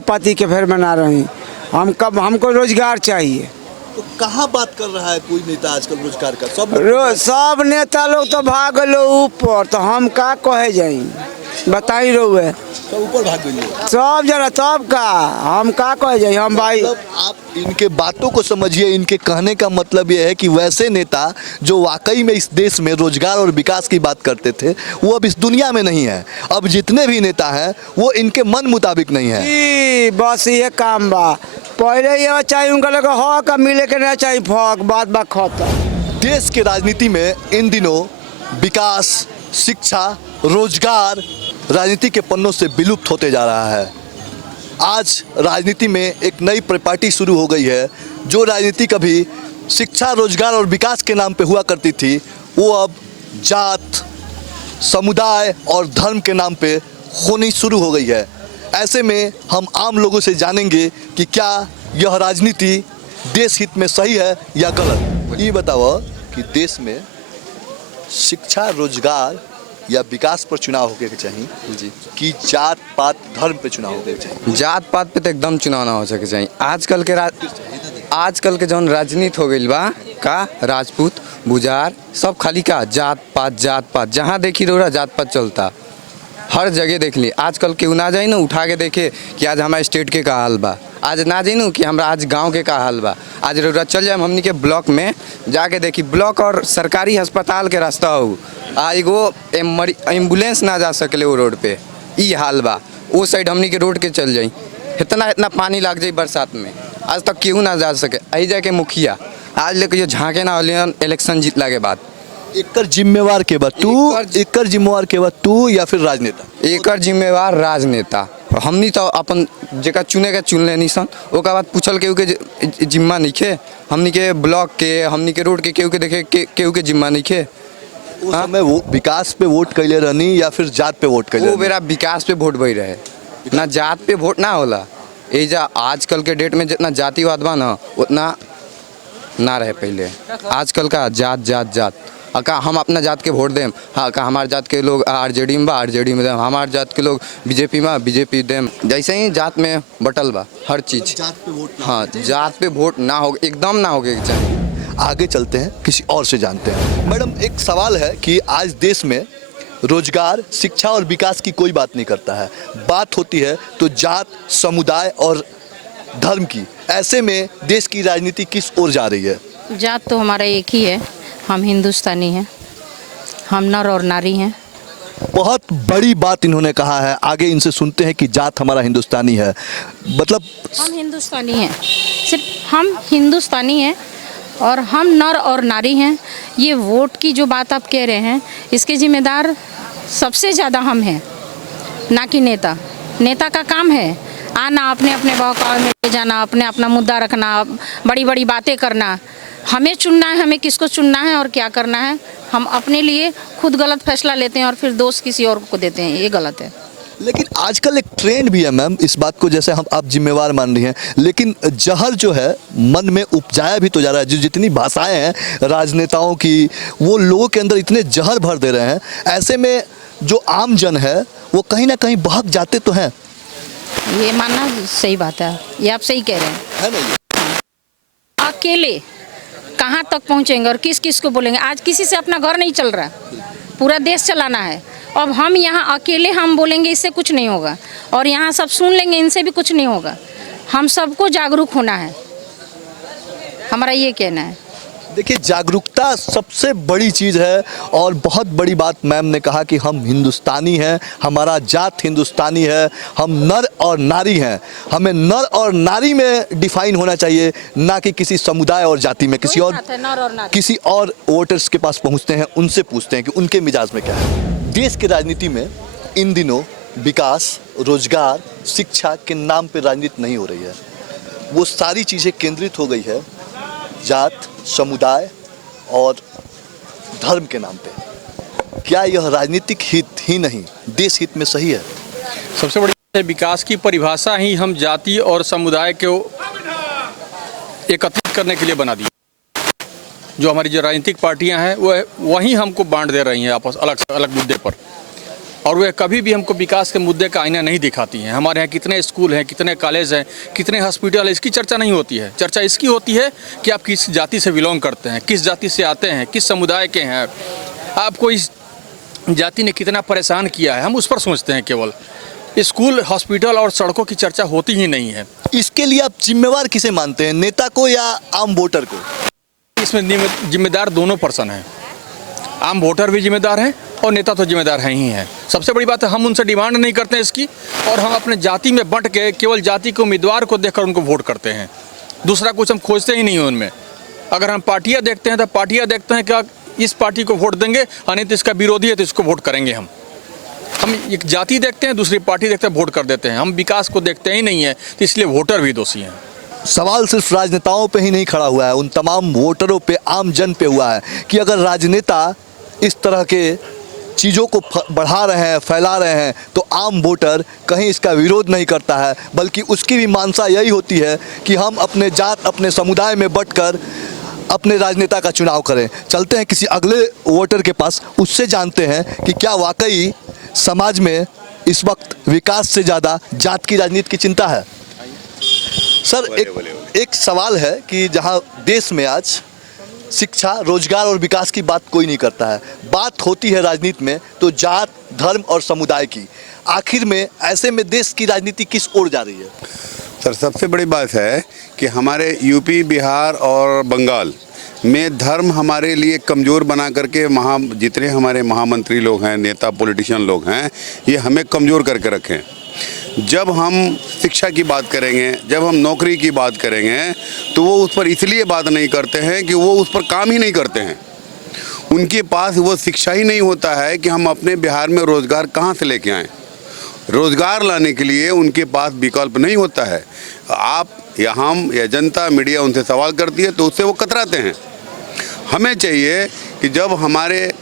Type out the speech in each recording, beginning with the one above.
पाती के फिर बना रहे हैं। हमको रोजगार चाहिए। तो कहाँ बात कर रहा है कोई नेता आजकल रोजगार का? सब नेता लोग तो भाग लो ऊपर, तो हम का कहे जाई बताई रहुए। सब ऊपर भाग गई, सब जना तब का हम का कहे जाई हम भाई। मतलब आप इनके बातों को समझिए। इनके कहने का मतलब ये है कि वैसे नेता जो वाकई में इस देश में रोजगार और विकास की बात करते थे वो अब इस दुनिया में नहीं है। अब जितने भी नेता हैं वो इनके मन मुताबिक नहीं है। बस ये काम बा। पहले ये चाहिए उनका लोग हक मिले के नहीं चाहिए फक, बात बा खत्म। देश के राजनीति में इन दिनों विकास, शिक्षा, रोजगार राजनीति के पन्नों से विलुप्त होते जा रहा है। आज राजनीति में एक नई पार्टी शुरू हो गई है। जो राजनीति कभी शिक्षा, रोजगार और विकास के नाम पे हुआ करती थी वो अब जात, समुदाय और धर्म के नाम पे होनी शुरू हो गई है। ऐसे में हम आम लोगों से जानेंगे कि क्या यह राजनीति देश हित में सही है या गलत। ये बताओ कि देश में शिक्षा, रोजगार या विकास पर चुनाव होके चाहिए जी, कि जात पात धर्म पे चुनाव होके चाहिए? जात पात पे तो एकदम चुनाव ना हो सके चाहिए। आजकल के जौन राजनीति हो गई बा का राजपूत बुजार सब खाली का जात पात जहाँ देखी रहा जात पात चलता। हर जगह देख ली। आजकल केहू ना जाई ना उठा के देखे कि आज हमारे स्टेट के का हाल बा, आज ना जाई ना कि हमरा आज गांव के का हाल बा। आज रोड चल जाए हमनी के ब्लॉक में जाके देखी, ब्लॉक और सरकारी अस्पताल के रास्ता हो एगो एम्बुलेंस ना जा सकले वो रोड पे, ई हाल बा। वो साइड हमनी के रोड के चल जाई, इतना पानी लग जाई बरसात में, आज तक केहू ना जा सके। आई जाके मुखिया आज लेके जो झाँके ना इलेक्शन जीतला के बाद एकर जिम्मेवार के बाद तू या फिर राजनेता? एकर जिम्मेवार राजनेता। हमनी तो अपन जेका चुने के चुन लेनी सन, ओकर बाद पूछल केहू के जिम्मा नहीं खे। हमनी के ब्लॉक के, हमनी के रोड के केहू के देखे केहू के जिम्मा नहीं खे। उस समय वो विकास पे वोट कैले रहनी या फिर जात पे वोट कैले? वो मेरा विकास पे वोट भई रहे ना, जात पे वोट ना होला। एजा आजकल के डेट में जितना जातिवाद बा ना उतना ना रहे पहले। आजकल का जात का हम अपना जात के वोट देम, हाँ का हमारे जात के लोग आरजेडी में बा आरजेडी में देम, हमारे जात के लोग बीजेपी में बीजेपी देम। जैसे ही जात में बटल बा हर चीज़। जात पे वोट ना, हाँ जात पे वोट ना हो, एकदम ना होगे चाहिए। आगे चलते हैं, किसी और से जानते हैं। मैडम एक सवाल है कि आज देश में रोजगार, शिक्षा और विकास की कोई बात नहीं करता है। बात होती है तो जात, समुदाय और धर्म की। ऐसे में देश की राजनीति किस ओर जा रही है? जात तो हमारा एक ही है, हम हिंदुस्तानी हैं, हम नर और नारी हैं। बहुत बड़ी बात इन्होंने कहा है। आगे इनसे सुनते हैं कि जात हमारा हिंदुस्तानी है, मतलब हम हिंदुस्तानी हैं, सिर्फ हम हिंदुस्तानी हैं और हम नर और नारी हैं। ये वोट की जो बात आप कह रहे हैं इसके जिम्मेदार सबसे ज़्यादा हम हैं, ना कि नेता। नेता का काम है आना, अपने अपने बहकावे में ले जाना, अपने अपना मुद्दा रखना, बड़ी बड़ी बातें करना। हमें चुनना है, हमें किसको चुनना है और क्या करना है। हम अपने लिए खुद गलत फैसला लेते हैं और फिर दोष किसी और को देते हैं, ये गलत है। लेकिन आजकल एक ट्रेंड भी है मैम इस बात को, जैसे हम आप जिम्मेवार मान रही हैं, लेकिन जहर जो है मन में उपजाया भी तो जा रहा है। जो जितनी भाषाएं हैं राजनेताओं की, वो लोगों के अंदर इतने जहर भर दे रहे हैं। ऐसे में जो आम जन है वो कहीं ना कहीं बहक जाते तो हैं। ये मानना सही बात है, ये आप सही कह रहे हैं। है ना? अकेले कहाँ तक पहुँचेंगे और किस किस को बोलेंगे? आज किसी से अपना घर नहीं चल रहा, पूरा देश चलाना है। अब हम यहाँ अकेले हम बोलेंगे इससे कुछ नहीं होगा, और यहाँ सब सुन लेंगे इनसे भी कुछ नहीं होगा। हम सबको जागरूक होना है, हमारा ये कहना है। देखिए, जागरूकता सबसे बड़ी चीज़ है और बहुत बड़ी बात मैम ने कहा कि हम हिंदुस्तानी हैं, हमारा जात हिंदुस्तानी है, हम नर और नारी हैं। हमें नर और नारी में डिफाइन होना चाहिए, ना कि किसी समुदाय और जाति में। किसी और वोटर्स के पास पहुंचते हैं, उनसे पूछते हैं कि उनके मिजाज में क्या है। देश की राजनीति में इन दिनों विकास, रोजगार, शिक्षा के नाम पर राजनीति नहीं हो रही है। वो सारी चीज़ें केंद्रित हो गई है जात, समुदाय और धर्म के नाम पे। क्या यह राजनीतिक हित ही नहीं देश हित में सही है? सबसे बड़ी विकास की परिभाषा ही हम जाति और समुदाय को एकत्रित करने के लिए बना दी। जो हमारी जो राजनीतिक पार्टियां हैं वो वहीं हमको बांट दे रही हैं आपस अलग अलग मुद्दे पर। और वे कभी भी हमको विकास के मुद्दे का आईना नहीं दिखाती हैं। हमारे यहाँ कितने स्कूल हैं, कितने कॉलेज हैं, कितने हॉस्पिटल हैं, इसकी चर्चा नहीं होती है। चर्चा इसकी होती है कि आप किस जाति से बिलोंग करते हैं, किस जाति से आते हैं, किस समुदाय के हैं, आपको इस जाति ने कितना परेशान किया है, हम उस पर सोचते हैं। केवल स्कूल, हॉस्पिटल और सड़कों की चर्चा होती ही नहीं है। इसके लिए आप जिम्मेवार किसे मानते हैं, नेता को या आम वोटर को? इसमें जिम्मेदार दोनों पर्सन हैं। आम वोटर भी जिम्मेदार हैं और नेता तो जिम्मेदार हैं ही हैं। सबसे बड़ी बात है, हम उनसे डिमांड नहीं करते हैं इसकी, और हम अपने जाति में बंट के केवल जाति के उम्मीदवार को देखकर उनको वोट करते हैं। दूसरा कुछ हम खोजते ही नहीं हैं उनमें। अगर हम पार्टियां देखते हैं तो पार्टियां देखते हैं क्या इस पार्टी को वोट देंगे, और नहीं तो इसका विरोधी है तो इसको वोट करेंगे। हम एक जाति देखते हैं, दूसरी पार्टी देखते हैं, वोट कर देते हैं। हम विकास को देखते ही नहीं है, तो इसलिए वोटर भी दोषी हैं। सवाल सिर्फ राजनेताओं पे ही नहीं खड़ा हुआ है, उन तमाम वोटरों पे, आम जन पे हुआ है कि अगर राजनेता इस तरह के चीज़ों को बढ़ा रहे हैं, फैला रहे हैं, तो आम वोटर कहीं इसका विरोध नहीं करता है, बल्कि उसकी भी मानसा यही होती है कि हम अपने जात, अपने समुदाय में बंटकर अपने राजनेता का चुनाव करें। चलते हैं किसी अगले वोटर के पास, उससे जानते हैं कि क्या वाकई समाज में इस वक्त विकास से ज़्यादा जात की राजनीति की चिंता है। सर, एक सवाल है कि जहां देश में आज शिक्षा, रोजगार और विकास की बात कोई नहीं करता है, बात होती है राजनीति में तो जात, धर्म और समुदाय की। आखिर में ऐसे में देश की राजनीति किस ओर जा रही है? सर, सबसे बड़ी बात है कि हमारे यूपी, बिहार और बंगाल में धर्म हमारे लिए कमज़ोर बना करके जितने हमारे महामंत्री लोग हैं, नेता, पॉलिटिशियन लोग हैं, ये हमें कमज़ोर करके रखें। जब हम शिक्षा की बात करेंगे, जब हम नौकरी की बात करेंगे, तो वो उस पर इसलिए बात नहीं करते हैं कि वो उस पर काम ही नहीं करते हैं। उनके पास वो शिक्षा ही नहीं होता है कि हम अपने बिहार में रोज़गार कहाँ से लेके आएँ। रोज़गार लाने के लिए उनके पास विकल्प नहीं होता है। आप या हम या जनता, मीडिया उनसे सवाल करती है तो उससे वो कतराते हैं। हमें चाहिए कि जब हमारे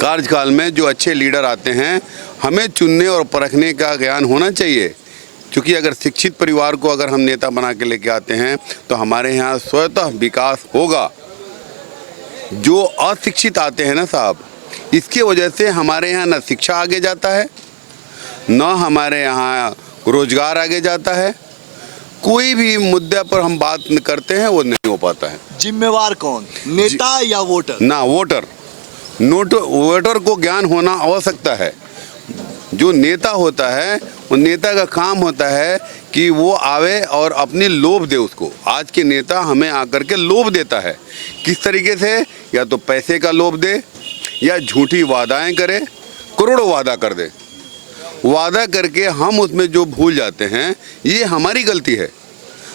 कार्यकाल में जो अच्छे लीडर आते हैं, हमें चुनने और परखने का ज्ञान होना चाहिए। क्योंकि अगर शिक्षित परिवार को अगर हम नेता बना के लेके आते हैं तो हमारे यहाँ स्वतः विकास होगा। जो अशिक्षित आते हैं ना साहब, इसके वजह से हमारे यहाँ न शिक्षा आगे जाता है, न हमारे यहाँ रोजगार आगे जाता है। कोई भी मुद्दे पर हम बात करते हैं वो नहीं हो पाता है। जिम्मेवार कौन, नेता या वोटर? ना, वोटर को ज्ञान होना आवश्यकता है। जो नेता होता है, वो नेता का काम होता है कि वो आवे और अपनी लोभ दे उसको। आज के नेता हमें आकर के लोभ देता है। किस तरीके से? या तो पैसे का लोभ दे, या झूठी वादाएं करे, करोड़ों वादा कर दे। वादा करके हम उसमें जो भूल जाते हैं, ये हमारी गलती है।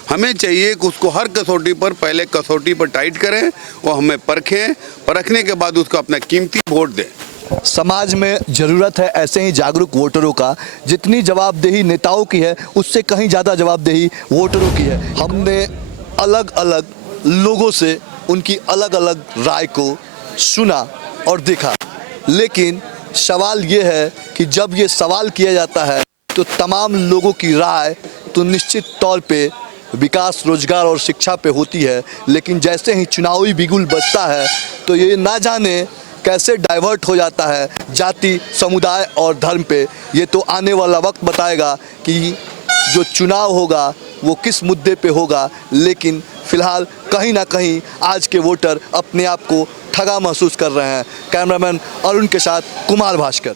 हमें चाहिए कि उसको हर कसौटी पर, पहले कसौटी पर टाइट करें, वो हमें परखें, परखने के बाद उसको अपना कीमती वोट दें। समाज में ज़रूरत है ऐसे ही जागरूक वोटरों का। जितनी जवाबदेही नेताओं की है, उससे कहीं ज़्यादा जवाबदेही वोटरों की है। हमने अलग अलग लोगों से उनकी अलग अलग राय को सुना और देखा, लेकिन सवाल ये है कि जब ये सवाल किया जाता है तो तमाम लोगों की राय तो निश्चित तौर पे विकास, रोजगार और शिक्षा पे होती है, लेकिन जैसे ही चुनावी बिगुल बजता है तो ये ना जाने कैसे डाइवर्ट हो जाता है जाति, समुदाय और धर्म पे। ये तो आने वाला वक्त बताएगा कि जो चुनाव होगा वो किस मुद्दे पे होगा, लेकिन फिलहाल कहीं ना कहीं आज के वोटर अपने आप को ठगा महसूस कर रहे हैं। कैमरामैन अरुण के साथ कुमार भास्कर।